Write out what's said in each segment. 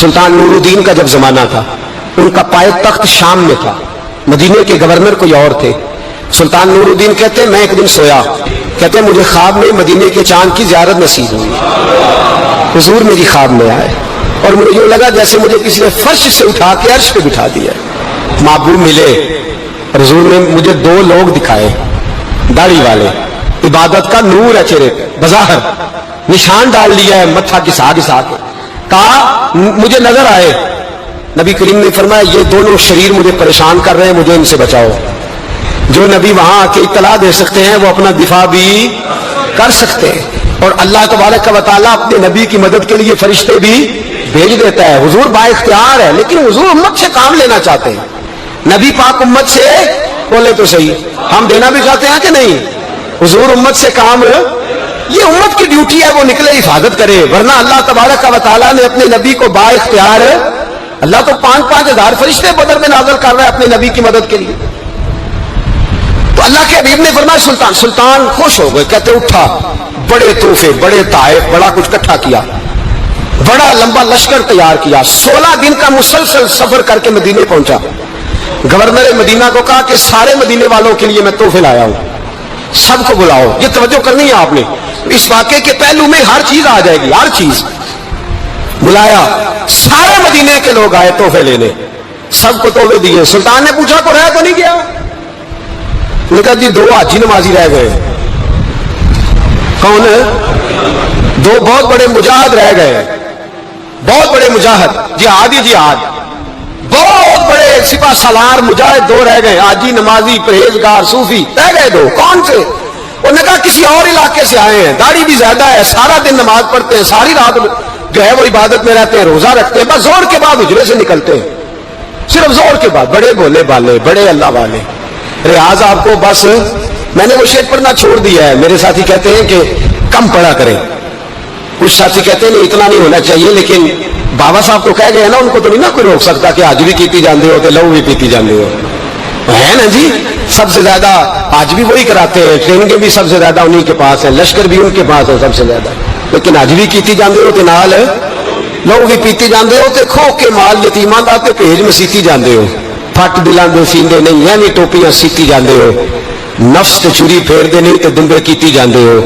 سلطان نور الدین کا جب زمانہ تھا، ان کا پائے تخت شام میں تھا، مدینے کے گورنر کوئی اور تھے۔ سلطان نور الدین کہتے ہیں میں ایک دن سویا، کہتے ہیں مجھے خواب میں مدینے کے چاند کی زیارت نصیب ہوئی، حضور میری خواب میں آئے اور مجھے یوں لگا جیسے مجھے کسی نے فرش سے اٹھا کے عرش پہ بٹھا دیا۔ محبوب ملے، حضور نے مجھے دو لوگ دکھائے، داڑھی والے، عبادت کا نور ہے چہرے پہ، بظاہر نشان ڈال لیا ہے متھا گھسا گھسا کے، کہا مجھے نظر آئے۔ نبی کریم نے فرمایا یہ دونوں شریر مجھے پریشان کر رہے ہیں، مجھے ان سے بچاؤ۔ جو نبی وہاں آ کے اطلاع دے سکتے ہیں وہ اپنا دفاع بھی کر سکتے ہیں، اور اللہ تبارک و تعالیٰ اپنے نبی کی مدد کے لیے فرشتے بھی بھیج دیتا ہے۔ حضور با اختیار ہے، لیکن حضور امت سے کام لینا چاہتے ہیں۔ نبی پاک امت سے بولے تو صحیح، ہم دینا بھی چاہتے ہیں کہ نہیں؟ حضور امت سے کام، یہ امت کی ڈیوٹی ہے وہ نکلے حفاظت کرے، ورنہ اللہ تبارک و تعالیٰ نے اپنے نبی کو با اختیار، اللہ تو 5,000 5,000 فرشتے بدر میں نازل کر رہا ہے اپنے نبی کی مدد کے لیے۔ تو اللہ کے حبیب نے فرمایا سلطان خوش ہو گئے، کہتے اٹھا، بڑے تحفے، بڑے تحائف، بڑا کچھ اکٹھا کیا، بڑا لمبا لشکر تیار کیا، 16 دن کا مسلسل سفر کر کے مدینے پہنچا۔ گورنر مدینہ کو کہا کہ سارے مدینے والوں کے لیے میں تحفے لایا ہوں، سب کو بلاؤ۔ یہ توجہ کرنی ہے آپ نے، اس واقعے کے پہلو میں ہر چیز آ جائے گی، ہر چیز۔ بلایا، سارے مدینے کے لوگ آئے تحفے لینے، سب کو تحفے دیے۔ سلطان نے پوچھا کو رہ تو نہیں گیا؟ انہوں نے کہا جی 2 حاجی نمازی رہ گئے۔ کون ہے؟ 2 بہت بڑے مجاہد رہ گئے، بہت بڑے مجاہد، جہاد ہی جہاد، بہت بڑے سپاہ سالار مجاہد 2 رہ گئے، حاجی نمازی پرہیزگار صوفی رہ گئے 2۔ کون سے؟ انہوں نے کہا کسی اور علاقے سے آئے ہیں، داڑھی بھی زیادہ ہے، سارا دن نماز پڑھتے ہیں، ساری رات جو ہے وہ عبادت میں رہتے ہیں، روزہ رکھتے ہیں، بس زور کے بعد حجرے سے نکلتے ہیں، صرف زور کے بعد، بڑے بولے بالے، بڑے اللہ والے۔ ریاض آپ کو بس میں نے وہ شیٹ پڑھنا چھوڑ دیا ہے، میرے ساتھی کہتے ہیں کہ کم پڑھا کریں، کچھ ساتھی کہتے ہیں نہیں اتنا نہیں ہونا چاہیے، لیکن بابا صاحب تو کہہ گئے نا، ان کو تو نہیں نا کوئی روک سکتا کہ آج بھی کیتی جاندے ہو تو لو بھی پیتی جاندے ہو، ہے نا جی؟ سب سے زیادہ آج بھی وہی کراتے ہیں، ٹریننگیں بھی سب سے زیادہ انہی کے پاس ہیں، لشکر بھی ان کے پاس ہے سب سے زیادہ، لیکن آج بھی کیتی جاندے ہو تو نال لو بھی پیتی جاندے ہو، تے کھو کے مال یتیماں دا تے بھیج میں سیتی جاندے ہو، پھٹ دلان دے سیندے نہیں، یعنی ٹوپیاں سیتی جاندے ہو، نفس تے چھری پھیر دے نہیں تے دمبے کیتی جاندے ہو،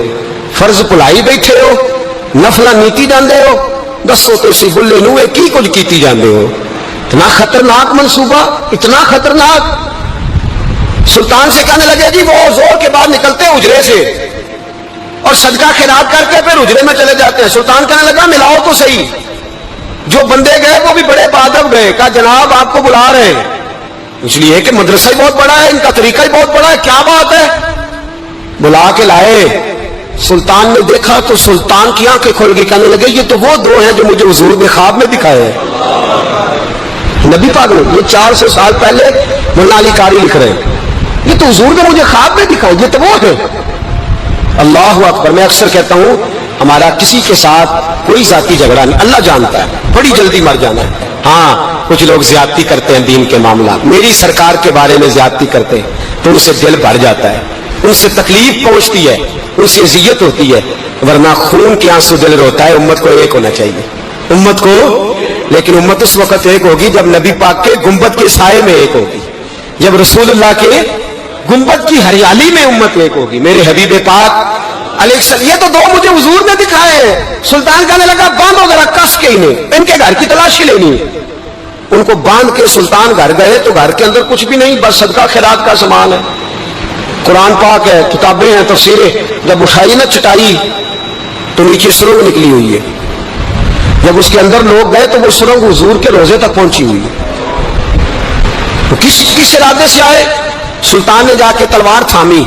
فرض بھلائی بیٹھے ہو، نفلہ نیتی جاندے ہو، دسو تو سی بلے نوے کی کچھ کیتی جاندے ہو۔ اتنا خطرناک منصوبہ، اتنا خطرناک۔ سلطان سے کہنے لگے جی وہ زور کے بعد نکلتے ہیں حجرے سے اور صدقہ خیرات کر کے پھر حجرے میں چلے جاتے ہیں۔ سلطان کہنے لگا ملاؤ تو صحیح، جو بندے گئے وہ بھی بڑے بادب گئے، کہا جناب آپ کو بلا رہے ہیں، اس لیے کہ مدرسہ ہی بہت بڑا ہے، ان کا طریقہ ہی بہت بڑا ہے، کیا بات ہے؟ بلا کے لائے۔ سلطان نے دیکھا تو سلطان کی آنکھیں کھل گئی، کہنے لگے یہ تو وہ 2 ہیں جو مجھے حضور نے خواب میں دکھائے ہیں۔ نبی پاک نے یہ 400 سال پہلے مولانا علی قاری لکھ رہے ہیں، یہ تو حضور نے مجھے خواب میں دکھائے، یہ تو وہ ہے۔ اللہ اکبر۔ میں اکثر کہتا ہوں ہمارا کسی کے ساتھ کوئی ذاتی جھگڑا نہیں، اللہ جانتا ہے بڑی جلدی مر جانا ہے۔ ہاں کچھ لوگ زیادتی کرتے ہیں دین کے معاملات، میری سرکار کے بارے میں زیادتی کرتے ہیں تو ان سے دل بھر جاتا ہے، ان سے تکلیف پہنچتی ہے، ان سے اذیت ہوتی ہے، ورنہ خون کے آنسو دل روتا ہے۔ امت کو ایک ہونا چاہیے، امت کو، لیکن امت اس وقت ایک ہوگی جب نبی پاک کے گنبد کے سائے میں ایک ہوگی، جب رسول اللہ کے گنبد کی ہریالی میں امت ایک ہوگی۔ میرے حبیب پاک علیہ السلام، یہ تو 2 مجھے حضور نے دکھائے ہیں۔ سلطان کہنے لگا باندھو ذرا کس کے انہیں، ان کے گھر کی تلاشی لینی ہے۔ ان کو باندھ کے سلطان گھر گئے تو گھر کے اندر کچھ بھی نہیں، بس صدقہ خیرات کا سامان ہے، قرآن پاک ہے، کتابیں ہیں، تفسیریں۔ جب اٹھائی نا چٹائی تو نیچے سرنگ نکلی ہوئی ہے، جب اس کے اندر لوگ گئے تو وہ سرنگ حضور کے روزے تک پہنچی ہوئی ہے۔ تو کس ارادے سے آئے؟ سلطان نے جا کے تلوار تھامی،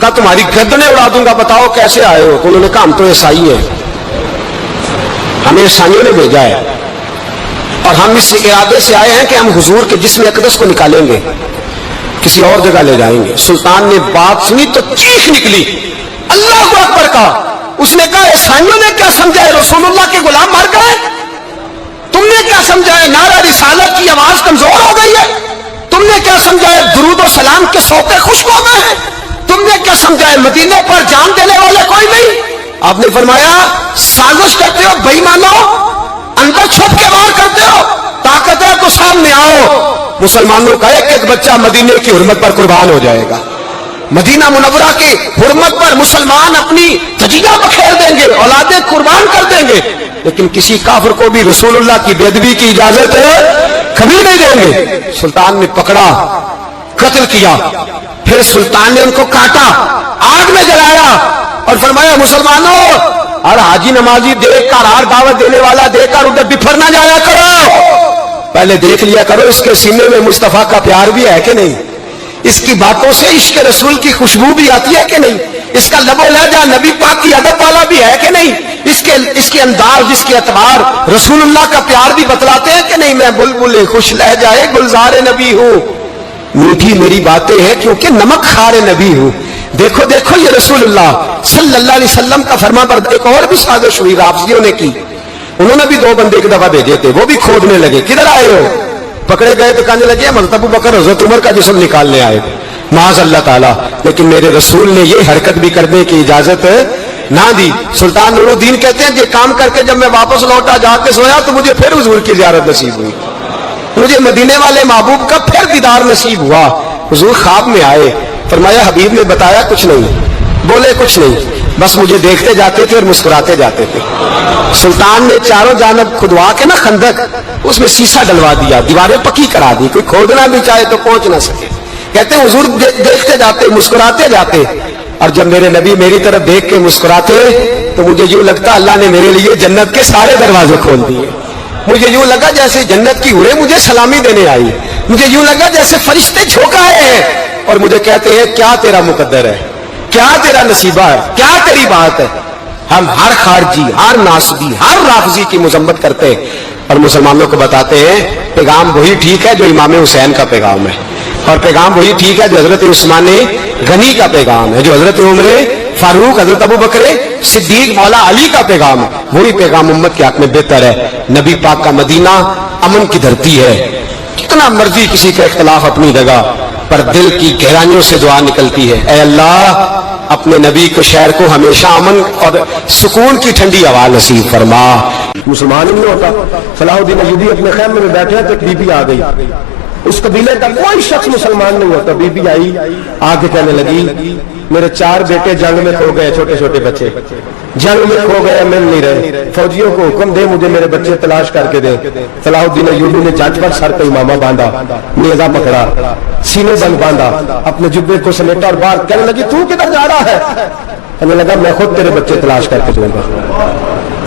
کہا تمہاری گردنیں اڑا دوں گا، بتاؤ کیسے آئے ہو؟ تو انہوں نے کہا ہم تو عیسائی ہیں، ہمیں عیسائیوں نے بھیجا ہے اور ہم اس ارادے سے آئے ہیں کہ ہم حضور کے جسم اقدس کو نکالیں گے، کسی اور جگہ لے جائیں گے۔ سلطان نے بات سنی تو چیخ نکلی، اللہ اکبر کہا۔ اس نے کہا عیسائیوں نے کیا سمجھا ہے رسول اللہ کے غلام مر گئے؟ تم نے کیا سمجھا ہے نعرہ رسالت کی آواز کمزور ہو گئی ہے؟ تم نے کیا سمجھا ہے درود و سلام کے سوتے خشک ہو گئے ہیں؟ تم نے کیا سمجھا ہے مدینے پر جان دینے والے کوئی نہیں؟ آپ نے فرمایا سازش کرتے ہو بے ایمانو، اندر چھپ کے وار کرتے ہو، مسلمانوں کا ایک ایک بچہ مدینے کی حرمت پر قربان ہو جائے گا. مدینہ منورہ کی حرمت پر مسلمان اپنی تجیہ بکھیر دیں گے, اولادیں قربان کر دیں گے, لیکن کسی کافر کو بھی رسول اللہ کی بے ادبی کی اجازت کبھی نہیں دیں گے. سلطان نے پکڑا, قتل کیا, پھر سلطان نے ان کو کاٹا, آگ میں جلایا اور فرمایا مسلمانوں اور حاجی نمازی دیکھ کر, ہر دعوت دینے والا دیکھ کر ادھر بفر نہ جایا کرو, پہلے دیکھ لیا کرو اس کے سینے میں مصطفیٰ کا پیار بھی ہے کہ نہیں, اس کی باتوں سے عشق رسول کی خوشبو بھی آتی ہے کہ نہیں, اس کا لب و لہجہ نبی پاک کی ادب والا بھی ہے کہ نہیں, اس کے انداز, اس کے اعتبار رسول اللہ کا پیار بھی بتلاتے ہیں کہ نہیں. میں بلبل خوش لہجہ گلزار نبی ہوں, میٹھی میری باتیں ہیں کیونکہ نمک خار نبی ہوں. دیکھو دیکھو یہ رسول اللہ صلی اللہ علیہ وسلم کا فرما بردار. ایک اور بھی سازش ہوئی رافضیوں نے کی, انہوں نے بھی 2 بندے ایک دفعہ بھیجے تھے, وہ بھی کھودنے لگے, کدھر آئے ہو, پکڑے گئے تو کہنے لگے حضرت ابو بکر حضرت عمر کا جسم نکالنے آئے, معاذ اللہ تعالیٰ. لیکن میرے رسول نے یہ حرکت بھی کرنے کی اجازت نہ دی. سلطان نور الدین کہتے ہیں یہ کام کر کے جب میں واپس لوٹا جا کے سویا تو مجھے پھر حضور کی زیارت نصیب ہوئی, مجھے مدینے والے محبوب کا پھر دیدار نصیب ہوا. حضور خواب میں آئے, فرمایا حبیب نے بتایا کچھ نہیں, بولے کچھ نہیں, بس مجھے دیکھتے جاتے تھے اور مسکراتے جاتے تھے. سلطان نے چاروں جانب کھدوا کے نا خندق, اس میں سیسا ڈلوا دیا, دیواریں پکی کرا دی, کوئی کھودنا بھی چاہے تو پہنچ نہ سکے. کہتے ہیں حضور دیکھتے جاتے, مسکراتے جاتے, اور جب میرے نبی میری طرف دیکھ کے مسکراتے تو مجھے یوں لگتا اللہ نے میرے لیے جنت کے سارے دروازے کھول دیے. مجھے یوں لگا جیسے جنت کی حوریں مجھے سلامی دینے آئی, مجھے یوں لگا جیسے فرشتے جھونکائے ہیں اور مجھے کہتے ہیں کیا تیرا مقدر ہے, کیا تیرا نصیبہ ہے, کیا تیری بات ہے. ہم ہر خارجی, ہر ناسبی, ہر رافضی کی مذمت کرتے اور مسلمانوں کو بتاتے ہیں پیغام وہی ٹھیک ہے جو امام حسین کا پیغام ہے, اور پیغام وہی ٹھیک ہے جو حضرت عثمان غنی کا پیغام ہے, جو حضرت عمر فاروق, حضرت ابو بکر صدیق, مولا علی کا پیغام ہے. وہی پیغام امت کے حق میں بہتر ہے. نبی پاک کا مدینہ امن کی دھرتی ہے. کتنا مرضی کسی کا اختلاف اپنی جگہ, پر دل کی گہرائیوں سے دعا نکلتی ہے, اے اللہ اپنے نبی کے شہر کو ہمیشہ امن اور سکون کی ٹھنڈی ہوا نصیب فرما. مسلمان نہیں ہوتا. صلاح الدین ایوبی اپنے خیمے میں بیٹھے تو ایک بی بی آ گئی, اس قبیلے کا کوئی شخص مسلمان نہیں ہوتا. بی بی آئی, آ کے کہنے لگی میرے 4 بیٹے جنگ میں کھو گئے, چھوٹے چھوٹے بچے جنگ میں کھو گئے, مل نہیں رہے, فوجیوں کو حکم دے مجھے میرے بچے تلاش کر کے دے. صلاح الدین ایوبی نے جج پر سر پہ امامہ باندھا, نیزہ پکڑا, سینے بند باندھا, اپنے جبے کو سمیٹا اور باہر کہنے لگی تو کدھر جا رہا ہے؟ کہنے لگا میں خود تیرے بچے تلاش کر کے دوں گا.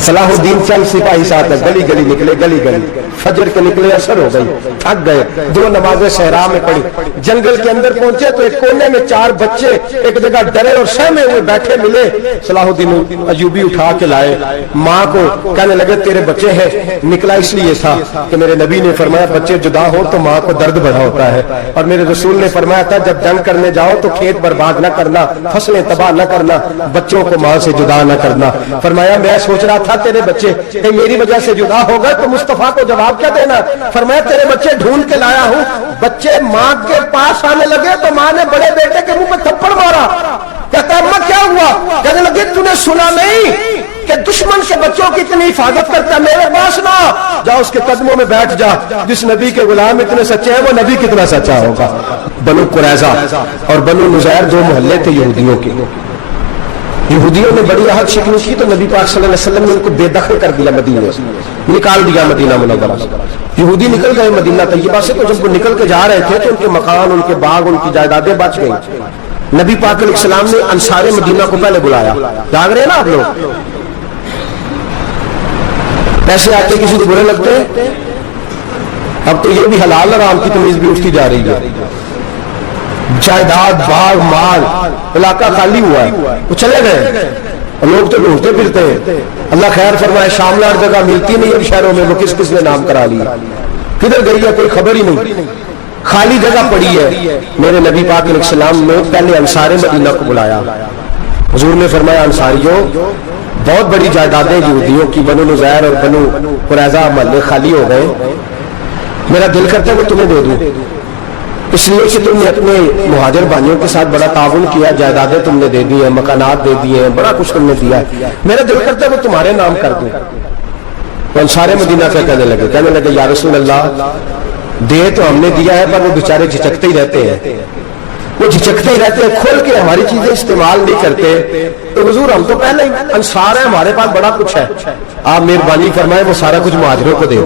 صلاح الدین چند سپاہی ساتھ گلی گلی نکلے, گلی گلی فجر کے نکلے, اثر ہو گئی, تھک گئے, 2 نمازیں صحرا میں پڑھی. جنگل کے اندر پہنچے تو ایک کونے میں 4 بچے ایک جگہ ڈرے اور سہمے ہوئے بیٹھے ملے. صلاح الدین ایوبی اٹھا کے لائے, ماں کو کہنے لگے تیرے بچے ہیں. نکلا اس لیے تھا کہ میرے نبی نے فرمایا بچے جدا ہو تو ماں کو درد بڑا ہوتا ہے, اور میرے رسول نے فرمایا تھا جب جنگ کرنے جاؤ تو کھیت برباد نہ کرنا, فصلیں تباہ نہ کرنا, بچوں کو ماں سے جدا نہ کرنا. فرمایا میں سوچ رہا تھا تیرے بچے کہ میری وجہ سے جدا ہو گئے تو مصطفیٰ کو جواب کیا دینا. فرمایا تیرے بچے ڈھونڈ کے لایا ہوں. بچے ماں کے پاس آنے لگے تو ماں نے بڑے بیٹے کے منہ پہ تھپڑ مارا. کہتا اماں کیا ہوا؟ کہنے لگے تو نے سنا نہیں کہ دشمن کے بچوں کی اتنی حفاظت کرتا ہے, میرے پاس نہ جا, اس کے قدموں میں بیٹھ جا. جس نبی کے غلام اتنے سچے ہیں وہ نبی کتنا سچا ہوگا. بنو قریظہ اور بنو نذیر 2 محلے تھے یہودیوں کے. یہودیوں نے بڑی عہد شکنی کی تو نبی پاک صلی اللہ علیہ وسلم نے ان کو بے دخل کر دیا, مدینے سے نکال دیا مدینہ منورہ سے. یہودی نکل گئے مدینہ طیبہ سے, تو جب وہ نکل کے جا رہے تھے تو ان کے مکان, ان کے باغ, ان کی جائیدادیں بچ گئیں. نبی پاک علیہ السلام نے انصار مدینہ کو پہلے بلایا. جاگ رہے ہیں نا آپ لوگ؟ پیسے آتے کسی کو برے لگتے ہیں, اب تو یہ بھی حلال حرام کی تمیز بھی اٹھتی جا رہی ہے. جائیداد, باغ, مال, علاقہ خالی ہوا ہے, وہ چلے گئے. لوگ تو ڈھونڈتے پھرتے ہیں. اللہ خیر فرمائے, شاملہ ہر جگہ ملتی نہیں اب شہروں میں, وہ کس کس نے نام کرا لیا, کدھر گئی ہے کوئی خبر ہی نہیں, خالی جگہ پڑی ہے. میرے نبی پاک علیہ السلام نے پہلے انصار مدینہ کو بلایا. حضور نے فرمایا انصاریوں بہت بڑی جائیدادیں یہودیوں کی, بنو نذیر اور بنو قریظہ محلے خالی ہو گئے, میرا دل کرتا ہے وہ تمہیں دے دوں, اس لیے کہ تم نے اپنے مہاجر بھائیوں کے ساتھ بڑا تعاون کیا, جائیدادیں تم نے دے دی ہیں, مکانات دے دیے ہیں, بڑا کچھ تم نے دیا ہے, میرا دل کرتا ہے وہ تمہارے نام کر دوں. تو انصار مدینہ سے کہنے لگے یا رسول اللہ دے تو ہم نے دیا ہے پر وہ بیچارے جھچکتے ہی رہتے ہیں، وہ جھچکتے ہی رہتے ہیں، کھول کے ہماری چیزیں استعمال نہیں کرتے. تو حضور ہم تو پہلے ہی انصار ہیں، ہمارے پاس بڑا کچھ ہے، آپ مہربانی فرمائیں وہ سارا کچھ مہاجروں کو دے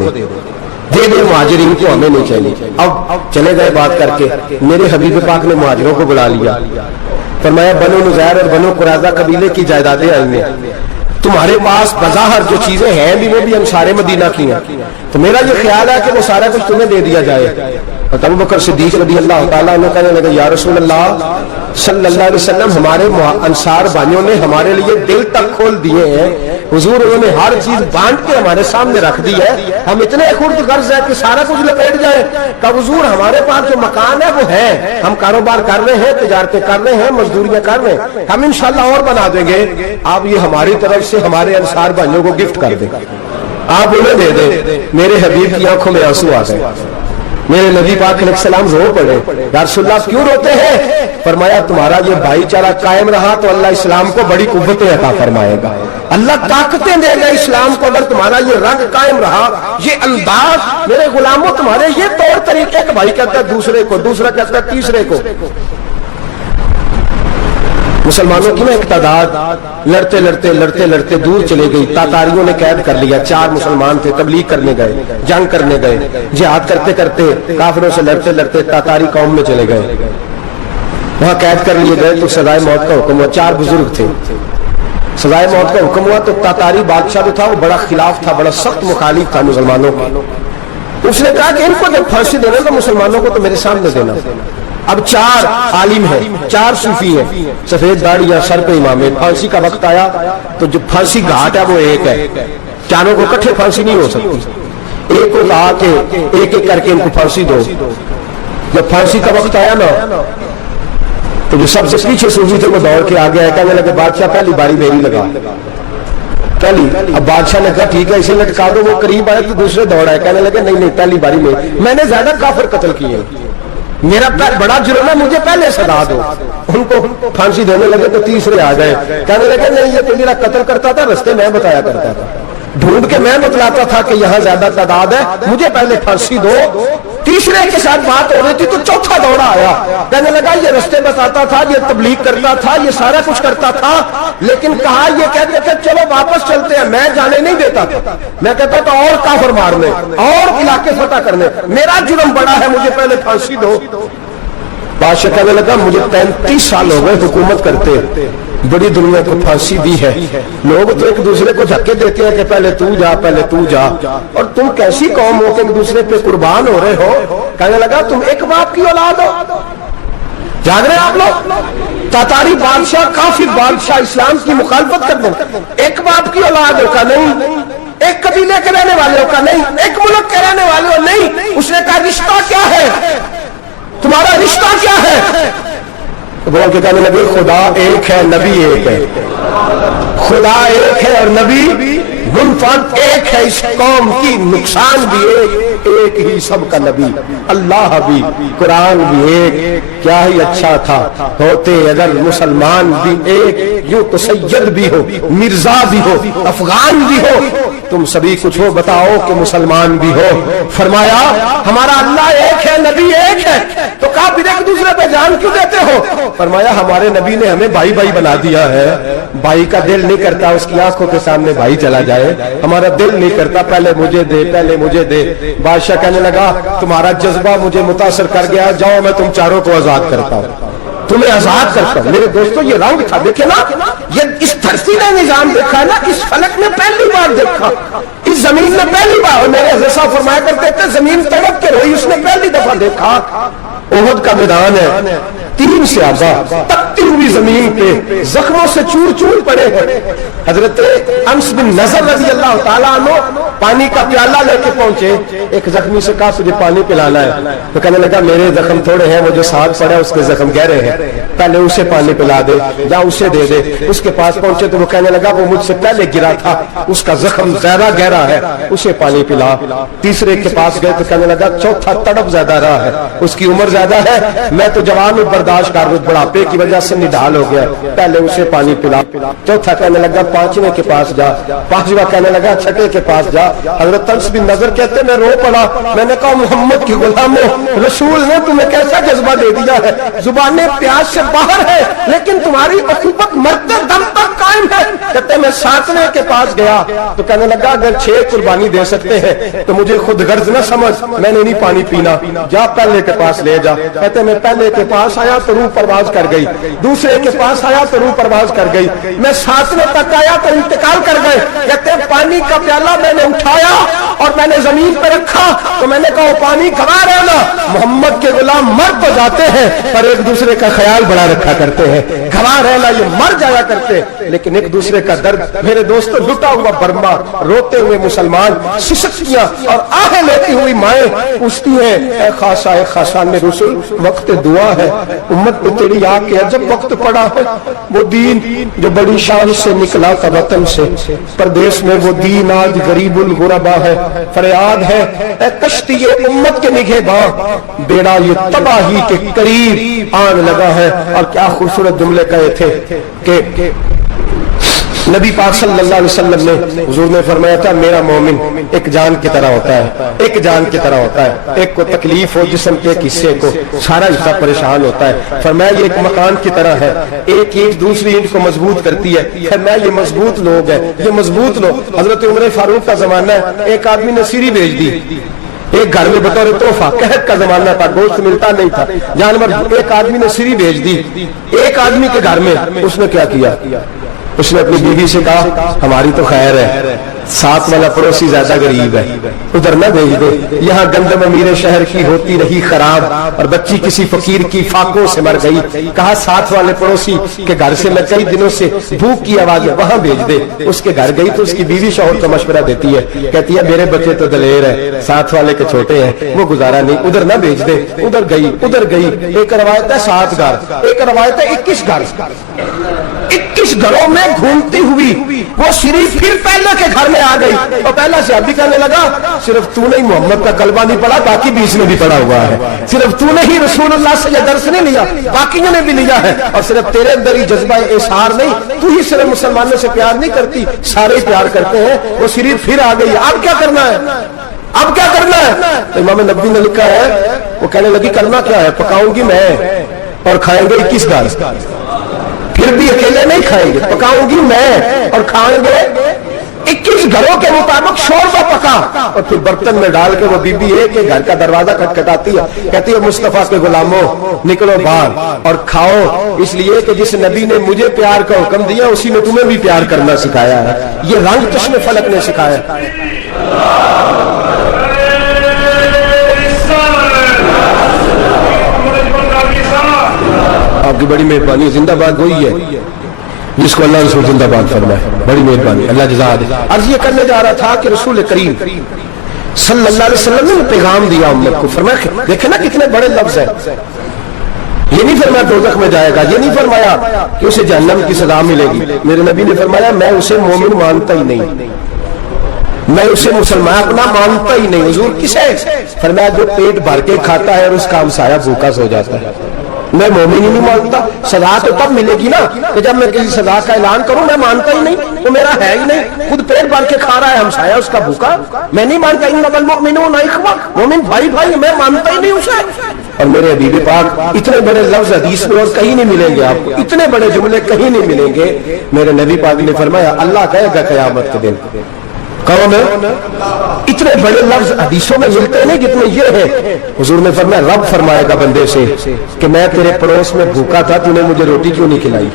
دے مہاجرین کو، ہمیں نہیں چاہیے. اب چلے گئے بات کر کے، میرے حبیب پاک نے مہاجروں کو بلا لیا، فرمایا بنو نزیر اور بنو قریظہ قبیلے کی جائیدادیں آئی ہیں، تمہارے پاس بظاہر جو چیزیں ہیں بھی وہ بھی انصار مدینہ کی ہیں، تو میرا یہ خیال ہے کہ وہ سارا کچھ تمہیں دے دیا جائے. ابو بکر صدیق رضی اللہ تعالیٰ عنہ کہنے لگے یا رسول اللہ صلی اللہ علیہ وسلم، ہمارے انصار بھائیوں نے ہمارے لیے دل تک کھول دیے ہیں، حضور انہوں نے ہر چیز بانٹ کے ہمارے سامنے رکھ دی ہے، ہم اتنے خرد غرض ہے کہ سارا کچھ لپیٹ جائے. کہ حضور ہمارے پاس جو مکان ہے وہ ہے، ہم کاروبار کر رہے ہیں، تجارتیں کر رہے ہیں، مزدوریاں کر رہے ہیں، ہم انشاءاللہ اور بنا دیں گے، آپ یہ ہماری طرف سے ہمارے انصار بھائیوں کو گفٹ کر دیں، آپ انہیں دے دیں. میرے حبیب کی آنکھوں میں آنسو آ گئے، میرے نبی پاک علیہ السلام رو پڑے. یا رسول اللہ کیوں روتے ہیں؟ فرمایا تمہارا یہ بھائی چارہ قائم رہا تو اللہ اسلام کو بڑی قوتیں عطا فرمائے گا، اللہ طاقتیں دے گا اسلام کو. اگر تمہارا یہ رنگ قائم رہا، یہ انداز، میرے غلاموں تمہارے یہ طور طریقے، ایک بھائی کہتا ہے دوسرے کو، دوسرا کہتا ہے تیسرے کو. مسلمانوں کی نا ایک تعداد لڑتے لڑتے لڑتے لڑتے دور چلے گئی، تاتاریوں نے قید کر لیا. 4 مسلمان تھے، تبلیغ کرنے گئے، جنگ کرنے گئے، جہاد کرتے کرتے کافروں سے لڑتے لڑتے تاتاری قوم میں چلے گئے، وہاں قید کر لیے گئے. تو سزائے موت کا حکم ہوا. 4 بزرگ تھے، سزائے موت کا حکم ہوا. تو تاتاری بادشاہ جو تھا وہ بڑا خلاف تھا، بڑا سخت مخالف تھا مسلمانوں کا. اس نے کہا کہ ان کو جب پھانسی دینا تو مسلمانوں کو تو میرے سامنے دینا. اب 4 عالم ہیں، 4 صوفی ہیں، سفید داڑیاں، سر پہ امامے. پھانسی کا وقت آیا تو جو پھانسی گھاٹ ہے وہ ایک ہے، چاروں کو کٹھے پھانسی نہیں ہو سکتی. ایک کو کہا کہ ایک ایک کر کے ان کو پھانسی دو. جب پھانسی کا وقت آیا نا تو جو سب سے پیچھے صوفی تھے وہ دوڑ کے آگے آئے، کہنے لگے بادشاہ پہلی باری میری لگا پہلی. اب بادشاہ نے کہا ٹھیک ہے اسے لٹکا دو. وہ قریب آئے تو دوسرے دوڑ آئے، کہنے لگے نہیں نہیں پہلی باری میں نے زیادہ کافر قتل کیے، میرا بڑا جرم ہے، مجھے پہلے سزا دو. ان کو پھانسی دینے لگے تو تیسرے آ گئے، کہنے لگے نہیں یہ تو میرا قتل کرتا تھا، رستے میں بتایا کرتا تھا، ڈھونڈ کے میں بتلاتا تھا کہ یہاں زیادہ تعداد ہے، مجھے پہلے پھانسی دو. تیسرے کے ساتھ بات ہو رہی تھی تو چوتھا دوڑا آیا، کہنے لگا یہ رستے بتاتا تھا، یہ تبلیغ کرتا تھا، یہ سارا کچھ کرتا تھا، لیکن کہا یہ کہتے تھے چلو واپس چلتے ہیں، میں جانے نہیں دیتا تھا، میں کہتا تھا اور کافر مارنے اور علاقے فتح کرنے، میرا جرم بڑا ہے، مجھے پہلے پھانسی دو. بادشاہ کہنے لگا مجھے 35 سال ہو گئے حکومت کرتے، بڑی دنیا کو پھانسی دی ہے، لوگ تو ایک دوسرے کو دھکے دیتے ہیں کہ پہلے تو جا پہلے تو جا، اور تم کیسی قوم ہو کہ ایک دوسرے پہ قربان ہو رہے ہو. کہنے لگا تم ایک باپ کی اولاد ہو. جاگ رہے آپ لوگ؟ تاتاری بادشاہ، کافر بادشاہ اسلام کی مخالفت کر دیں، ایک باپ کی اولاد ہو کا نہیں، ایک قبیلے کے رہنے والوں کا نہیں، ایک ملک کے رہنے والوں نہیں. اس نے کہا رشتہ کیا ہے تمہارا، رشتہ کیا ہے؟ بول کے کہنے لگے خدا ایک ہے، نبی ایک ہے. خدا ایک ہے اور نبی منفرد ایک ہے، اس قوم کی نقصان بھی ایک ہی سب کا نبی، اللہ بھی، قرآن بھی ایک. کیا ہی اچھا تھا ہوتے اگر مسلمان بھی ایک، یوں تو سید بھی ہو، مرزا بھی ہو، افغان بھی ہو، تم سبھی کچھ ہو بتاؤ کہ مسلمان بھی ہو. فرمایا ہمارا اللہ ایک ہے، نبی ایک ہے. تو کہا پھر ایک دوسرے پہ جان کیوں دیتے ہو؟ فرمایا ہمارے نبی نے ہمیں بھائی بھائی بنا دیا ہے، بھائی کا دل نہیں کرتا اس کی آنکھوں کے سامنے بھائی چلا جائے، ہمارا دل نہیں کرتا پہلے مجھے دے پہلے مجھے دے. بادشاہ کہنے لگا تمہارا جذبہ مجھے متاثر کر گیا، جاؤ میں تم چاروں کو آزاد کرتا ہوں، تمہیں آزاد کرتا ہوں. میرے دوستو یہ رنگ تھا، دیکھیں نا، یہ اس دھرتی نے نظام دیکھا ہے نا، اس فلک نے پہلی بار دیکھا، اس زمین نے پہلی بار. میرے حضرت صاحب فرمایا کرتے تھے زمین تڑپ کے روئی، اس نے پہلی دفعہ دیکھا. احد کا میدان ہے، 3 صحابہ تپتی ہوئی زمین پہ زخموں سے چور چور پڑے ہیں. حضرت انس بن نضر رضی اللہ تعالیٰ عنہ پانی کا پیالہ لے کے پہنچے، ایک زخمی سے کہا تجھے پانی پلانا ہے، تو کہنے لگا میرے زخم تھوڑے ہیں، وہ جو ساتھ پڑا اس کے زخم گہرے ہیں، پہلے اسے پانی پلا دے، یا اسے دے دے. اس کے پاس پہنچے تو وہ کہنے لگا وہ مجھ سے پہلے گرا تھا، اس کا زخم زیادہ گہرا ہے، اسے پانی پلا. تیسرے کے پاس گئے تو کہنے لگا چوتھا تڑپ زیادہ رہا ہے، اس کی عمر زیادہ ہے، میں تو جوان ہوں، برداشت کر، بڑھاپے کی وجہ سے نڈال ہو گیا، پہلے اسے پانی پلا۔ چوتھا کہنے لگا پانچویں کے پاس جا، پانچواں کہنے لگا چھٹے کے پاس جا۔ حضرت انس بن نضر کہتے ہیں میں رو پڑا، میں نے کہا محمد کی غلاموں، رسول نے تمہیں کیسا جذبہ دے دیا ہے، زبانیں پیاس سے باہر ہے لیکن تمہاری اخوت مرتے دم تک قائم ہے۔ کہتے میں ساتویں کے پاس گیا تو کہنے لگا اگر 6 قربانی دے سکتے ہیں تو مجھے خود غرض نہ سمجھ، میں نے نہیں پانی پینا، جا پہلے کے پاس لے جا۔ کہتے میں پہلے کے پاس آیا تو روح پرواز کر گئی، دوسرے کے پاس آیا تو روح پرواز کر گئی، میں 7ویں تک آیا تو انتقال کر گئے۔ کہتے ہیں پانی کا پیالہ میں نے اٹھایا اور میں نے زمین پہ رکھا تو میں نے کہا پانی گھما رہنا، محمد کے غلام مر تو جاتے ہیں پر ایک دوسرے کا خیال بڑا رکھا کرتے ہیں، گھما رہنا یہ مر جایا کرتے لیکن ایک دوسرے کا درد۔ میرے دوستو لٹا ہوا برما، روتے ہوئے مسلمان، سسکیاں اور آہیں لیتی ہوئی مائیں پوچھتی ہیں اے خاصا اے خاصان رسول وقت دعا ہے، امت پہ تیری آ کے عجب وقت پڑا ہے، وہ دین جو بڑی شان سے نکلا تھا وطن سے پردیس میں، وہ دین آج غریب الغربا ہے، فریاد ہے اے کشتی امت کے نگہ باں، بیڑا یہ تباہی کے قریب آن لگا ہے۔ اور کیا خوبصورت جملے کہے تھے کہ نبی پاک صلی اللہ علیہ وسلم نے حضور نے فرمایا تھا میرا مومن ایک جان کی طرح ہوتا ہے، ایک جان کی طرح ہوتا ہے، ایک کو تکلیف ہو جسم کے ایک حصے کو سارا حصہ پریشان ہوتا ہے، فرمایا یہ ایک مکان کی طرح ہے، ایک اینٹ دوسری اینٹ کو مضبوط کرتی ہے، فرمایا یہ مضبوط لوگ ہیں، یہ مضبوط لوگ۔ حضرت عمر فاروق کا زمانہ ہے، ایک آدمی نے سیری بھیج دی ایک گھر میں بطور تحفہ، قحط کا زمانہ تھا، گوشت ملتا نہیں تھا، جانور، ایک آدمی نے سیری بھیج دی ایک آدمی کے گھر میں، اس نے کیا کیا، اس نے اپنی بیوی سے کہا ہماری تو خیر ہے، ساتھ والا پڑوسی زیادہ غریب ہے، ادھر نہ بھیج دے، یہاں گندم امیر شہر کی ہوتی رہی خراب اور بچی کسی فقیر کی فاقوں سے مر گئی، کہا ساتھ والے پڑوسی کے گھر سے میں کئی دنوں سے بھوک کی آواز ہے وہاں بھیج دے۔ اس کے گھر گئی تو اس کی بیوی شوہر کو مشورہ دیتی ہے، کہتی ہے میرے بچے تو دلیر ہے، ساتھ والے کے چھوٹے ہیں، وہ گزارا نہیں، ادھر نہ بھیج دے، ادھر گئی۔ ایک روایت ہے 7 گھر، ایک روایت ہے 21 گھر، 21 گھروں میں گھومتی ہوئی وہ شریف پھر پہلے کے گھر میں آ گئی اور پہلا صحابی کہنے لگا صرف تو نہیں محمد کا کلمہ نہیں پڑھا، باقی 20 نے بھی پڑھا ہوا ہے، صرف تو نے ہی رسول اللہ سے یہ درس نہیں لیا، باقیوں نے بھی لیا ہے، اور صرف تیرے اندر ہی جذبہ اظہار نہیں، تو ہی صرف مسلمانوں سے پیار نہیں کرتی، سارے پیار کرتے ہیں۔ وہ شریف پھر آ گئی، اب کیا کرنا ہے، اب کیا کرنا ہے؟ امام نبوی نے لکھا ہے وہ کہنے لگی کرنا کیا ہے، پکاؤں گی میں اور کھائیں گے 21 گھر، پھر بھی اکیلے نہیں کھائیں گے، پکاؤں گی میں اور کھائیں گے 21 گھروں کے مطابق شوربہ پکا، اور پھر برتن میں ڈال کے وہ بی بی ایک گھر کا دروازہ کھٹکھٹاتی ہے، کہتی ہے مصطفیٰ کے غلاموں نکلو باہر اور کھاؤ، اس لیے کہ جس نبی نے مجھے پیار کا حکم دیا اسی نے تمہیں بھی پیار کرنا سکھایا ہے، یہ رنگ چشم فلک نے سکھایا ہے۔ آپ کی بڑی مہربانی، زندہ باد وہی ہے جس کو اللہ رسول زندہ باد فرمائے، بڑی مہربانی، اللہ جزا دے۔ عرض یہ کرنے جا رہا تھا کہ رسول کریم صلی اللہ علیہ وسلم نے پیغام دیا امت کو، فرمایا دیکھیں نا کتنے بڑے لفظ ہیں، یہ نہیں فرمایا دوزخ میں جائے گا، یہ نہیں فرمایا کہ اسے جہنم کی سزا ملے گی، میرے نبی نے فرمایا میں اسے مومن مانتا ہی نہیں، میں اسے مسلمان اپنا مانتا ہی نہیں۔ حضور کسے؟ فرمایا جو پیٹ بھر کے کھاتا ہے اور اس کا ہمسایہ بھوکا سو جاتا ہے، میں مومن ہی نہیں مانتا۔ سزا تو تب ملے گی نا کہ جب میں کسی سزا کا اعلان کروں، میں مانتا ہی نہیں، وہ میرا ہے ہی نہیں، خود پیٹ بھر کے کھا رہا ہے، ہمسایہ اس کا بھوکا، میں نہیں مانتا۔ انما المؤمنون اخوہ، مومن بھائی بھائی، میں مانتا ہی نہیں اسے۔ اور میرے حبیب پاک اتنے بڑے لفظ حدیث میں اور کہیں نہیں ملیں گے آپ کو، اتنے بڑے جملے کہیں نہیں ملیں گے۔ میرے نبی پاک نے فرمایا اللہ کہے گا قیامت کے دن، کون ہے؟ اتنے بڑے لفظ حدیثوں میں ملتے نہیں جتنے یہ ہے۔ حضور نے فرمایا رب فرمائے گا بندے سے کہ میں تیرے پڑوس میں بھوکا تھا، تو نے مجھے روٹی کیوں نہیں کھلائی؟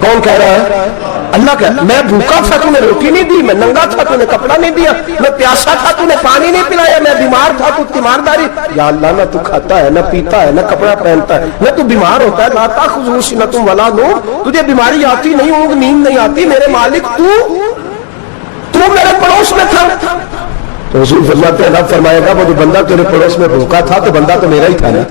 کون کہہ رہا ہے؟ اللہ کہہ، میں بھوکا تھا تو نے روٹی نہیں دی، میں ننگا تھا تو نے کپڑا نہیں دیا، میں پیاسا تھا تو نے پانی نہیں پلایا، میں بیمار تھا تو تیمارداری۔ یا اللہ نہ تو کھاتا ہے، نہ پیتا ہے، نہ کپڑا پہنتا ہے، نہ تو بیمار ہوتا ہے، لا تاخذہ سنۃ ولا نوم، تجھے بیماری آتی نہیں، اونگ نیند نہیں آتی، میرے مالک تو میرے پڑوس میں تھا۔ تو حضور فرماتے ہیں رب فرمائے گا وہ جو بندہ تیرے پڑوس میں بھوکا تھا تو بندہ تو میرا ہی تھا نا،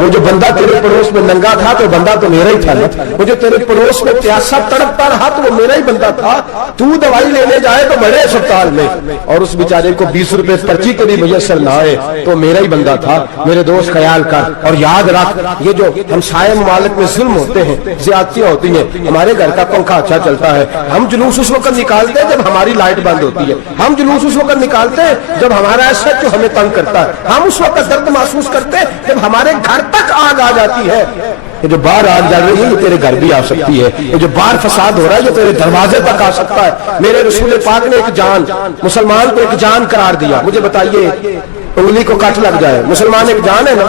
وہ جو بندہ تیرے پڑوس میں ننگا تھا تو بندہ تو میرا ہی تھا نا, وہ جو تیرے پڑوس میں پیاسا تڑپتا رہا تو وہ میرا ہی بندہ تھا. تو دوائی لینے جائے تو بڑے اسپتال میں اور اس بیچارے کو 20 روپے پرچی کے بھی میسر نہ آئے تو میرا ہی بندہ تھا. میرے دوست خیال کر اور یاد رکھ, یہ جو ہمسائے ممالک میں ظلم ہوتے ہیں, زیادتیاں ہوتی ہیں, ہمارے گھر کا پنکھا اچھا چلتا ہے, ہم جلوس اس وقت نکالتے ہیں جب ہماری لائٹ بند ہوتی ہے, ہم جلوس اس وقت نکالتے ہیں جب ہمارا ایسا جو ہمیں تنگ کرتا ہے, ہم اس وقت درد محسوس کرتے ہیں جب ہمارے گھر تک آگ آ جاتی ہے. یہ جو باہر آگ جل رہی ہے یہ تیرے گھر بھی آ سکتی ہے, یہ جو باہر فساد ہو رہا ہے یہ تیرے دروازے تک آ سکتا ہے. میرے رسول پاک نے ایک جان, مسلمان کو ایک جان قرار دیا. مجھے بتائیے, انگلی کو کٹ لگ جائے, مسلمان ایک جان ہے نا,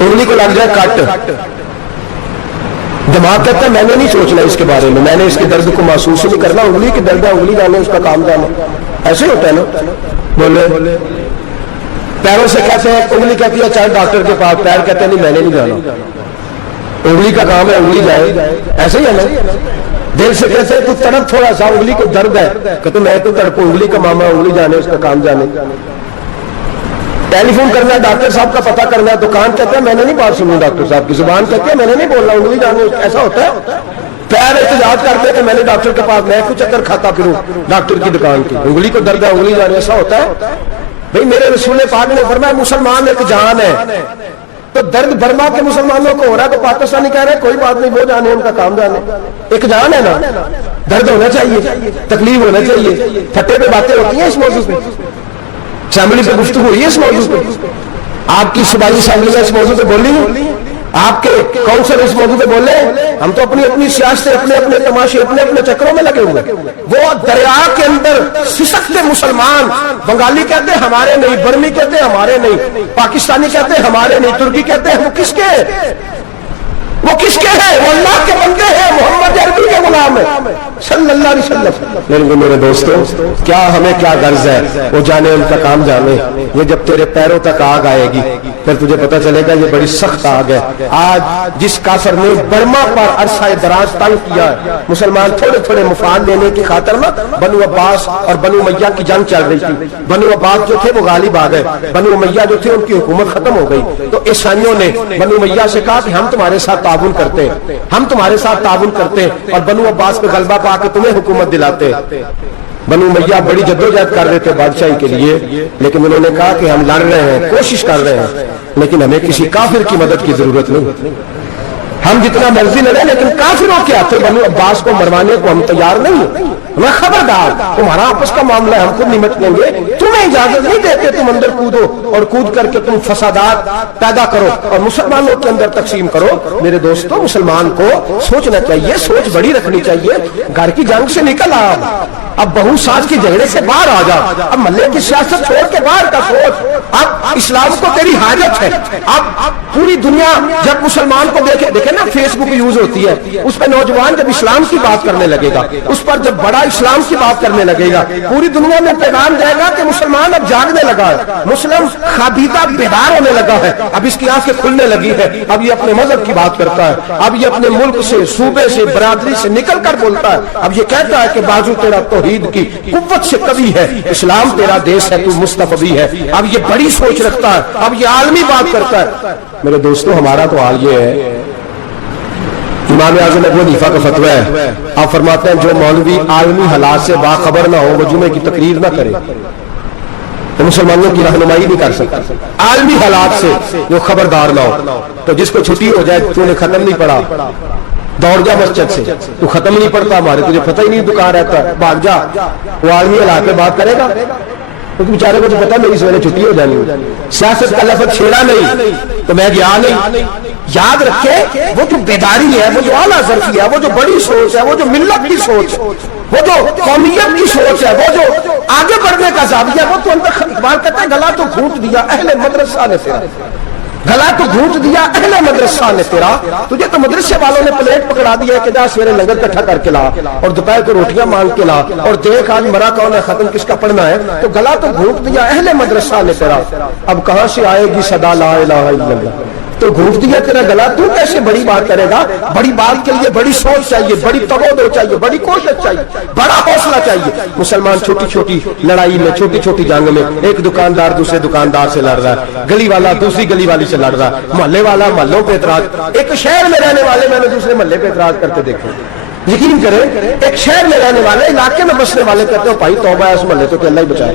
انگلی کو لگ جائے کٹ, دماغ کہتا ہے میں نے نہیں سوچنا اس کے بارے میں نے اس کے درد کو محسوس ہی نہیں کرنا, انگلی کی درد ہے, انگلی جانے اس کا کام جانا, ایسے ہی ہوتا ہے نا. بولے پیروں سے کہتے ہیں, انگلی کہتی ہے چل ڈاکٹر کے پاس, پیر کہتے ہیں نہیں میں نے نہیں جانا, انگلی کا کام ہے انگلی جائے, ایسے ہی ہے نا. دل سے کہتے ہیں تو تڑپ تھوڑا سا, انگلی کو درد ہے, کہتے میں تو تڑپوں, انگلی کا ماما, انگلی جانے اس کا کام جانے. ٹیلی فون کرنا ہے, ڈاکٹر صاحب کا پتہ کرنا ہے, دکان کہتے ہیں میں نے نہیں بات سنی ڈاکٹر صاحب کی, زبان کہتے ہیں میں نے نہیں بولنا, انگلی جانے. ایسا ہوتا ہے. پیر احتجاج کرتے ہیں کہ میں نے ڈاکٹر کے پاس, میں کچھ چکر کھاتا پھروں ڈاکٹر کی دکان کی, انگلی کو درد ہے انگلی جانے. ایسا ہوتا ہے بھئی. میرے رسول پاک نے فرمایا مسلمان ایک جان ہے, تو درد برما کے مسلمانوں کو ہو رہا ہے تو پاکستانی کہہ رہے ہیں کوئی بات نہیں, وہ جانے ان کا کام جانے. ایک جان ہے نا, درد ہونا چاہیے, تکلیف ہونا چاہیے. پھٹے پہ باتیں ہوتی ہیں اس موضوع پہ, اسمبلی پہ گفتگو ہوئی ہے اس موضوع پہ, آپ کی صوبائی اسمبلی میں اس موضوع پہ بولی, آپ کے کونسل اس موضوع پہ بولے. ہم تو اپنی اپنی سیاست, اپنے اپنے تماشے, اپنے اپنے چکروں میں لگے ہوئے. وہ دریا کے اندر سسکتے مسلمان, بنگالی کہتے ہیں ہمارے نہیں, برمی کہتے ہیں ہمارے نہیں, پاکستانی کہتے ہیں ہمارے نہیں, ترکی کہتے ہیں, وہ کس کے ہیں؟ وہ کس کے ہیں؟ وہ اللہ کے بندے ہیں, محمد عربی کے غلام ہیں صلی اللہ علیہ وسلم. میرے دوستو, کیا ہمیں کیا غرض ہے, وہ جانے ان کا کام جانے. یہ جب تیرے پیروں تک آگ آئے گی پھر تجھے پتہ چلے گا یہ بڑی سخت آگ ہے. آج جس کافر نے برما پر عرصہ دراز تنگ کیا ہے, مسلمان تھوڑے تھوڑے مفاد لینے کی خاطر نا, بنو عباس اور بنو امیہ کی جنگ چل رہی تھی. بنو عباس جو تھے وہ غالب آ گئے, بنو امیہ جو تھے ان کی حکومت ختم ہو گئی. تو عیسائیوں نے بنو امیہ سے کہا کہ ہم تمہارے ساتھ تعاون کرتے ہیں, ہم تمہارے ساتھ تعاون کرتے ہیں اور بنو عباس پہ غلبہ پا کے تمہیں حکومت دلاتے. بنو امیہ بڑی جدوجہد کر رہے تھے بادشاہی کے لیے, لیکن انہوں نے کہا کہ ہم لڑ رہے ہیں, کوشش کر رہے ہیں, لیکن ہمیں کسی کافر کی مدد کی ضرورت نہیں. ہم جتنا مرضی لڑیں لیکن کافروں کے ہاتھوں بنو عباس کو مروانے کو ہم تیار نہیں ہیں. ہمیں خبردار, تمہارا آپس کا معاملہ ہے, ہم خود نمٹ لیں گے, تمہیں اجازت نہیں دیتے تم اندر کودو اور کود کر کے تم فسادات پیدا کرو اور مسلمانوں کے اندر تقسیم کرو. میرے دوستو, مسلمان کو سوچنا چاہیے, سوچ بڑی رکھنی چاہیے. گھر کی جنگ سے نکل آ, اب بہو ساس کی جھگڑے سے باہر آ جا, اب ملے کی سیاست چھوڑ کے باہر کا سوچ. اب اسلام کو تیری حاجت ہے. اب پوری دنیا جب مسلمان کو دیکھے نا, فیس بک یوز ہوتی ہے, اس پہ نوجوان جب اسلام کی بات کرنے لگے گا, اس پر جب بڑا اسلام کی بات کرنے لگے گا, پوری دنیا میں پیغام جائے گا کہ مسلمان اب جاگنے لگا ہے, مسلم خابیدہ بیدار ہونے لگا ہے, اب اس کی آنکھیں کھلنے لگی ہے, اب یہ اپنے مذہب کی بات کرتا ہے, اب یہ اپنے ملک سے, صوبے سے, برادری سے نکل کر بولتا ہے. اب یہ کہتا ہے کہ بازو تیرا توحید کی قوت سے قوی ہے, اسلام تیرا دیش ہے, تو مصطفی ہے. اب یہ بڑی سوچ رکھتا ہے, اب یہ عالمی بات کرتا ہے. میرے دوستو, ہمارا تو حال یہ ہے, امام اعظم ابو حنیفہ کا فتویٰ ہے, آپ فرماتے ہیں جو مولوی عالمی حالات سے باخبر نہ ہو وہ جمعے کی تقریر نہ کرے, تو مسلمانوں کی رہنمائی نہیں کر سکتا. عالمی حالات سے جو خبردار نہ ہو, تو جس کو چھٹی ہو جائے تو نے ختم نہیں پڑھا, دوڑ جا مسجد سے, تو ختم نہیں پڑتا, ہمارے تجھے پتہ ہی نہیں دکان رہتا, بھاگ جا. وہ عالمی حالات پہ بات کرے گا, کیونکہ بیچارے کو جو پتا میری سویرے چھٹی ہو جانی, سیاست کا لفظ چھیڑا نہیں تو میں گیا نہیں. یاد رکھے, وہ جو بیداری ہے, وہ جو اعلیٰ ظرفی ہے, وہ جو بڑی سوچ ہے, وہ جو ملت کی سوچ ہے, وہ جو قومیت کی سوچ ہے, وہ جو آگے بڑھنے کا زاویہ, وہ تو اندر اقبال کہتا ہے گلا تو گھونٹ دیا اہل مدرسہ نے تیرا, گلا تو گھونٹ دیا اہل مدرسہ نے تیرا. تجھے تو مدرسے والوں نے پلیٹ پکڑا دیا کہ جا سویرے لنگر کٹھا کر کے لا اور دوپہر کو روٹیاں مانگ کے لا, اور دیکھ آج مرا کون ہے, ختم کس کا پڑھنا ہے. تو گلا تو گھونٹ دیا اہل مدرسہ نے تیرا. اب کہاں سے آئے گی صدا لا الہ الا اللہ, تو گھونٹ دیا تیرا گلا، تو کیسے بڑی بات کرے گا؟ بڑی بات کے لیے بڑی سوچ چاہیے، بڑی تبادل چاہیے، بڑی کوشش چاہیے، بڑا حوصلہ چاہیے۔ مسلمان چھوٹی چھوٹی لڑائی میں، چھوٹی چھوٹی جنگ میں، ایک دکاندار دوسرے دکاندار سے لڑ رہا ہے، گلی والا دوسری گلی والی سے لڑ رہا ہے، محلے والا محلوں پہ اعتراض، ایک شہر میں رہنے والے میں نے دوسرے محلے پہ اعتراض کرتے دیکھے۔ یقین کریں، ایک شہر میں رہنے والے، علاقے میں بسنے والے کہتے ہیں بھائی توبہ ہے اس محلے تو کہ اللہ ہی بچائے،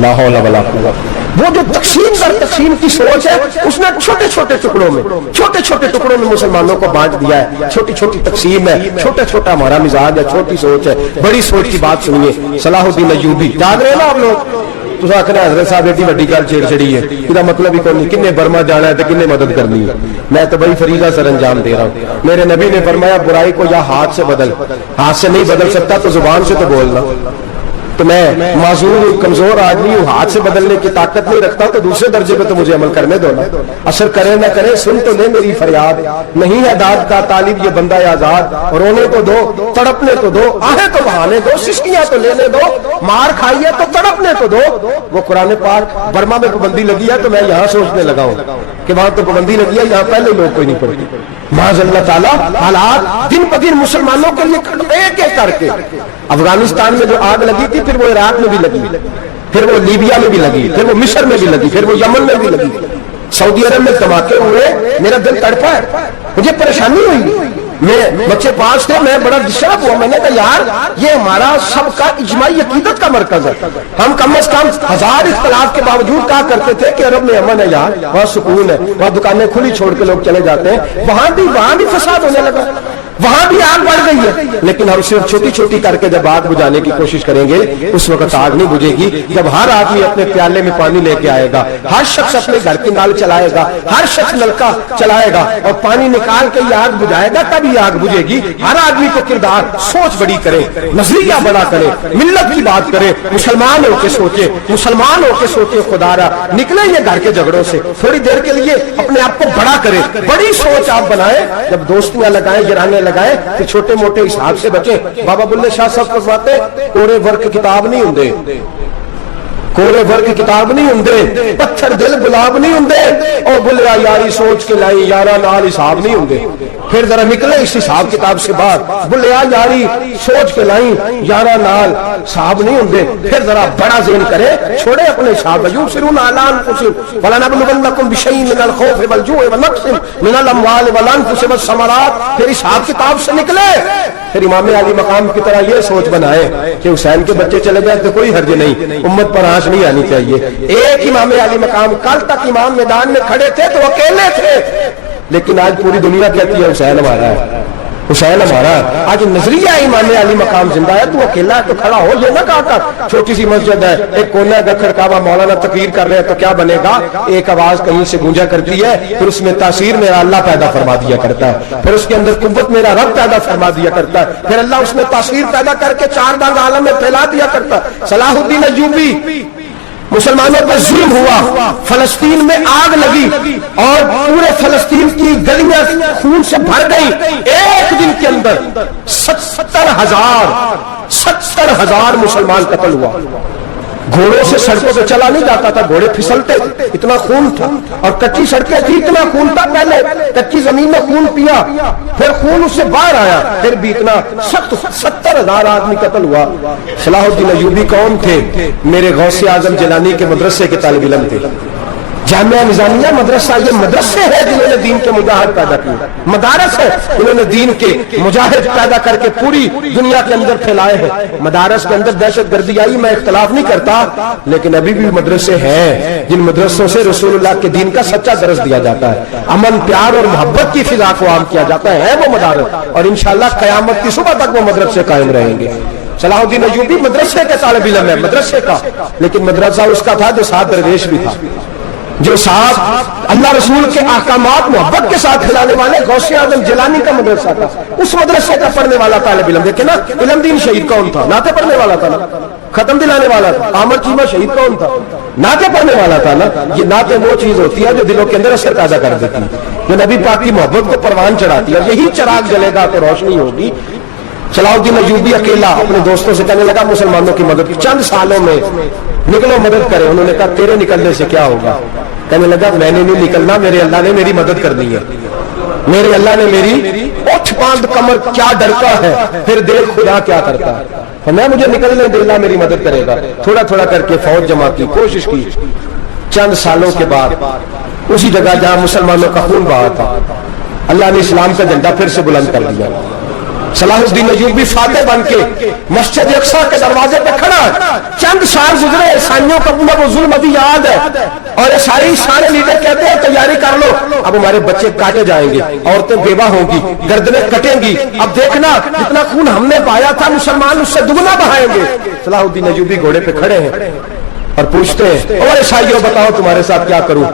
لا حول ولا قوت۔ وہ جو تقسیم در تقسیم کی سوچ ہے، اس نے چھوٹے چھوٹے ٹکڑوں میں، چھوٹے چھوٹے ٹکڑوں میں مسلمانوں کو بانٹ دیا ہے۔ چھوٹی چھوٹی تقسیم ہے، چھوٹا چھوٹا ہمارا مزاج ہے، چھوٹی سوچ ہے۔ بڑی سوچ کی بات سنیے، صلاح الدین ایوبی، یاد رہے نا آپ لوگ؟ تو آخر حضرت صاحب ایڈی وڈی گل چھیڑ چڑی ہے، یہ مطلب ہی کوئی نہیں، کنے برما جانا ہے تو کنے مدد کرنی ہے۔ میں تو بڑی فریضہ سر انجام دے رہا ہوں۔ میرے نبی نے فرمایا برائی کو یا ہاتھ سے بدل، ہاتھ سے نہیں بدل سکتا تو زبان سے تو بولنا۔ تو میں معذور ہوں، کمزور آدمی ہوں، ہاتھ سے بدلنے کی طاقت نہیں رکھتا، تو دوسرے درجے پہ تو مجھے عمل کرنے دو نا۔ اثر کرے نہ کرے، سن تو لے میری فریاد، نہیں ہے داد کا طالب یہ بندہ آزاد، رونے تو دو، تڑپنے تو دو، آہیں تو بہانے دو، سسکیاں تو لینے دو، مار کھائیے تو تڑپنے تو دو۔ وہ قرآن پاک، برما میں پابندی لگی ہے تو میں یہاں سوچنے لگا ہوں کہ وہاں تو پابندی لگی ہے، یہاں پہلے لوگ کوئی نہیں پڑھتی۔ معاذ اللہ تعالیٰ حالات دن بدن مسلمانوں کے لیے ایک ایک کر کے، افغانستان میں جو آگ لگی تھی، پھر وہ عراق میں بھی لگی، پھر وہ لیبیا میں بھی لگی، پھر وہ مصر میں بھی لگی، پھر وہ یمن میں بھی لگی، سعودی عرب میں دھماکے ہوئے، میرا دل تڑپا ہے، مجھے پریشانی ہوئی، میں بچے پاس تھے، میں بڑا ڈسٹرب ہوا، میں نے کہا یار یہ ہمارا سب کا اجماعی عقیدت کا مرکز ہے، ہم کم از کم ہزار اختلاف کے باوجود کہا کرتے تھے کہ عرب میں امن ہے، یار وہاں سکون ہے، وہاں دکانیں کھلی چھوڑ کے لوگ چلے جاتے ہیں، وہاں بھی فساد ہونے لگا، وہاں بھی آگ بڑھ گئی ہے۔ لیکن ہم صرف چھوٹی چھوٹی کر کے جب آگ بجھانے کی کوشش کریں گے، اس وقت آگ نہیں بجھے گی جب ہر آدمی اپنے پیالے میں پانی لے کے آئے گا، ہر شخص اپنے گھر کی نال چلائے گا، ہر شخص نلکا چلائے گا اور پانی نکال کے یہ آگ بجھائے گا، تب یہ آگ بجھے گی۔ ہر آدمی کو کردار، سوچ بڑی کرے، نظریہ بڑا کرے، ملت کی بات کرے، مسلمان ہو کے سوچے، مسلمان ہو کے سوچے، خدا را نکلے یہ گھر کے جھگڑوں سے، تھوڑی دیر کے لیے اپنے آپ کو بڑا کرے، بڑی سوچ آپ بنائیں، جب دوستیاں لگائیں، گرانے لگائے کہ چھوٹے موٹے حساب سے بچیں۔ بابا بلے شاہ صاحب فرماتے کوڑے ورک کتاب نہیں ہوندے، کوڑے ورک کتاب نہیں ہوندے، پتھر دل گلاب نہیں ہوندے، اور بلیا یاری سوچ کے لائی یارا نال حساب نہیں ہوندے۔ پھر ذرا نکلے اس حساب کتاب سے باہر، بلیا یاری سوچ کے لائی یارا نال حساب نہیں ہوندے، پھر ذرا بڑا ذہن کرے، چھوڑے اپنے حساب، یبصرون علی انفسہم ولنبلونکم بشیء من الخوف والجوع ونقص من الاموال والانفس والثمرات، پھر حساب کتاب سے نکلے، پھر امام علی مقام کی طرح یہ سوچ بنائے کہ حسین کے بچے چلے جائیں تو کوئی حرج نہیں، امت پر آنچ نہیں آنی چاہیے۔ ایک امام علی مقام، کل تک امام میدان میں کھڑے تھے تو اکیلے تھے، لیکن آج پوری دنیا کہتی ہے حسین ہمارا ہے، حسین ہمارا ہے۔ آج نظریہ امام علی مقام زندہ ہے، تو اکیلا ہے تو کھڑا ہو، یہ نہ کہا کر چھوٹی سی مسجد ہے، ایک کونا کا کھڑکاوا، مولانا تقریر کر رہے ہیں تو کیا بنے گا، ایک آواز کہیں سے گونجا کرتی ہے، پھر اس میں تاثیر میرا اللہ پیدا فرما دیا کرتا ہے، پھر اس کے اندر قوت میرا رب پیدا فرما دیا کرتا ہے، پھر اللہ اس میں تاثیر پیدا کر کے چار دانگ عالم میں پھیلا دیا کرتا ہے۔ صلاح الدین ایوبی، مسلمانوں پر ظلم ہوا، فلسطین میں آگ لگی اور پورے فلسطین کی گلیاں خون سے بھر گئی، ایک دن کے اندر 70,000 مسلمان قتل ہوا۔ گھوڑوں سے سڑکوں پہ چلا نہیں جاتا تھا، گھوڑے پھسلتے، اتنا خون تھا، اور کچی سڑکیں تھی، اتنا خون تھا، پہلے کچی زمین میں خون پیا، پھر خون اس سے باہر آیا، پھر بھی اتنا سخت 70,000 آدمی قتل ہوا۔ صلاح الدین ایوبی کون تھے؟ میرے غوث اعظم جیلانی کے مدرسے کے طالب علم تھے۔ جامعہ نظامیہ مدرسہ، یہ مدرسے ہیں جنہوں نے دین کے مجاہد پیدا کیے، مدارس ہے انہوں نے دین کے مجاہد پیدا کر کے پوری دنیا کے اندر پھیلائے ہیں۔ مدارس کے اندر دہشت گردی آئی، میں اختلاف نہیں کرتا، لیکن ابھی بھی مدرسے ہیں جن مدرسوں سے رسول اللہ کے دین کا سچا درس دیا جاتا ہے، امن پیار اور محبت کی فضا کو عام کیا جاتا ہے وہ مدارس، اور انشاءاللہ قیامت کی صبح تک وہ مدرسے قائم رہیں گے۔ صلاح الدین ایوبی مدرسے کے طالب علم ہے، مدرسے کا، لیکن مدرسہ اس کا تھا جو ساتھ درویش بھی تھا، جو ساتھ اللہ رسول کے احکامات محبت کے ساتھ کھلانے والے غوث اعظم جیلانی کا مدرسہ تھا، اس مدرسے کا پڑھنے والا طالب علم۔ دیکھیں نا، علم دین شہید کون تھا؟ نعتیں پڑھنے والا تھا نا، ختم دلانے والا تھا۔ عامر چیمہ شہید کون تھا؟ نعتیں پڑھنے والا تھا نا۔ یہ نعتیں وہ چیز ہوتی ہے جو دلوں کے اندر اثر پیدا کر دیتی ہے، جو نبی پاک کی محبت کو پروان چڑھاتی ہے، اور یہی چراغ جلے گا تو روشنی ہوگی۔ صلاح الدین ایوبی اکیلا اپنے دوستوں سے کہنے لگا مسلمانوں کی مدد، چند سالوں میں نکلو مدد کرے. انہوں نے کہا تیرے نکلنے سے کیا ہوگا؟ کہنے لگا میں نے نہیں نکلنا، میرے اللہ نے میری مدد کرنی ہے، میرے اللہ نے میری اٹھ باندھ کمر، کیا ڈرتا ہے پھر دیکھ خدا کیا کرتا ہے. میں مجھے نکلنے دے، اللہ میری مدد کرے گا. تھوڑا تھوڑا کر کے فوج جمع کی، کوشش کی. چند سالوں کے بعد اسی جگہ جہاں مسلمانوں کا خون بہا تھا اللہ نے اسلام کا جھنڈا پھر سے بلند کر دیا. صلاح الدین ایوبی فاتح بن کے مسجد اقصی کے دروازے پہ کھڑا. چند سال گزرے، عیسائیوں کا وہ ظلم ابھی یاد ہے، اور عیسائی سارے لیڈر کہتے ہیں تیاری کر لو، اب ہمارے بچے کاٹے جائیں گے، عورتیں بیوہ ہوں گی، گردنیں کٹیں گی، اب دیکھنا جتنا خون ہم نے بہایا تھا مسلمان اس سے دگنا بہائیں گے. صلاح الدین ایوبی گھوڑے پہ کھڑے ہیں اور پوچھتے ہیں اور عیسائیوں بتاؤ تمہارے ساتھ کیا کروں؟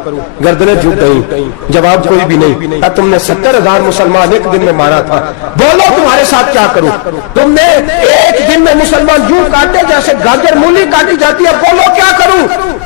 گردنیں جھک گئی، جواب کوئی بھی نہیں. تم نے 70,000 مسلمان ایک دن میں مارا تھا، بولو تمہارے ساتھ کیا کروں؟ تم نے ایک دن میں مسلمان یوں کاٹے جیسے گاجر مولی کاٹی جاتی ہے، بولو کیا کروں؟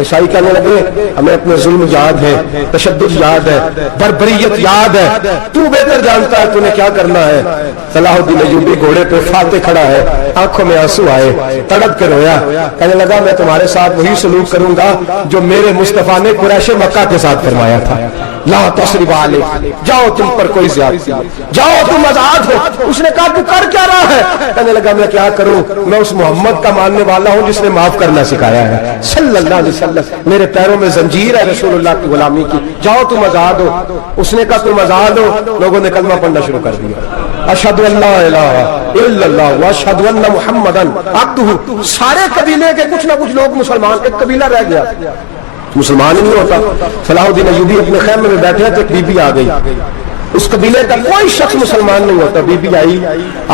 عیسائی کہنے لگے ہمیں اپنے ظلم یاد ہے، تشدد یاد ہے، بربریت یاد ہے، تو بہتر جانتا ہے تو نے کیا کرنا ہے. صلاح الدین ایوبی گھوڑے پہ فاتح کھڑا ہے، آنکھوں میں آنسو آئے، تڑپ کے رویا. کہنے لگا میں تمہارے ساتھ وہی سلوک کروں گا جو میرے مصطفیٰ نے قریش مکہ کے ساتھ فرمایا تھا. لا تثریب علیکم، جاؤ تم پر کوئی زیادتی، جاؤ تم آزاد ہو. اس نے کہا تو کر کیا رہا ہے؟ کہنے لگا میں کیا کروں، میں اس محمد کا ماننے والا ہوں جس نے معاف کرنا سکھایا ہے صلی اللہ علیہ وسلم. میرے پیروں میں زنجیر ہے رسول اللہ کی غلامی کی، جاؤ تم آزاد ہو. اس نے کہا تم آزاد ہو. لوگوں نے کلمہ پڑھنا شروع کر دیا، اشہد ان لا الہ الا اللہ واشہد ان محمدن عبدہ. سارے قبیلے کے کچھ نہ کچھ لوگ مسلمان، ایک قبیلہ رہ گیا مسلمان ہی نہیں ہوتا. صلاح الدین ایوبی اپنے خیمے میں بیٹھے تو ایک بی بی آ گئی، اس قبیلے کا کوئی شخص مسلمان نہیں ہوتا. بی بی آئی،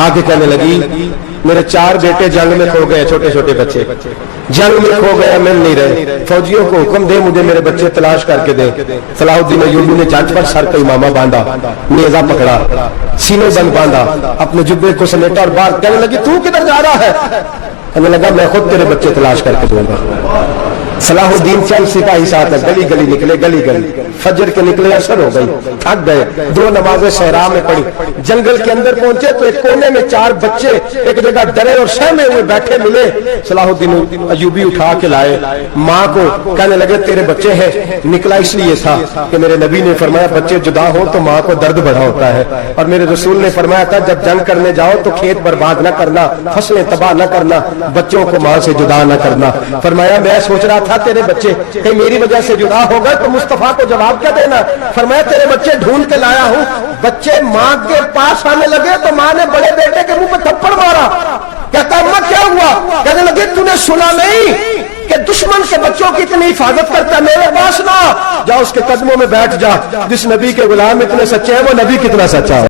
آگے کہنے لگی میرے 4 بیٹے جنگ میں کھو گئے، چھوٹے چھوٹے بچے جنگ میں کھو گئے، مل نہیں رہے. فوجیوں کو حکم دے مجھے میرے بچے تلاش کر کے دے. صلاح الدین ایوبی نے جج پر سر کا امامہ باندھا، نیزہ پکڑا، سینے بند باندھا، اپنے جبے کو سمیٹا اور باہر. کہنے لگی تو کدھر جا رہا ہے؟ کہنے لگا میں خود تیرے بچے تلاش کر کے دوں گا. صلاح الدین چند سپاہی ساتھ گلی گلی نکلے، گلی گلی فجر کے نکلے، اثر ہو گئی، تھک گئے. 2 نمازیں صحرا میں پڑھی. جنگل کے اندر پہنچے تو ایک کونے میں 4 بچے ایک جگہ ڈرے اور سہمے ہوئے بیٹھے ملے. صلاح الدین ایوبی اٹھا کے لائے ماں کو. کہنے لگے تیرے بچے ہیں. نکلا اس لیے تھا کہ میرے نبی نے فرمایا بچے جدا ہو تو ماں کو درد بڑا ہوتا ہے، اور میرے رسول نے فرمایا تھا جب جنگ کرنے جاؤ تو کھیت برباد نہ کرنا، فصلیں تباہ نہ کرنا، بچوں کو ماں سے جدا نہ کرنا. فرمایا میں سوچ رہا تھا تیرے بچے کہ میری وجہ سے جدا ہو گئے تو مصطفیٰ کو جواب کیا دینا. فرمایا تیرے بچے ڈھونڈ کے لایا ہوں. بچے ماں کے پاس آنے لگے تو ماں نے بڑے بیٹے کے منہ پہ تھپڑ مارا. کہتا اماں کیا ہوا؟ کہنے لگے تو نے سنا نہیں کہ دشمن سے بچوں کی اتنی حفاظت کرتا ہے؟ میرے پاس نہ جا، اس کے قدموں میں بیٹھ جا. جس نبی کے غلام اتنے سچے ہیں وہ نبی کتنا سچا ہے.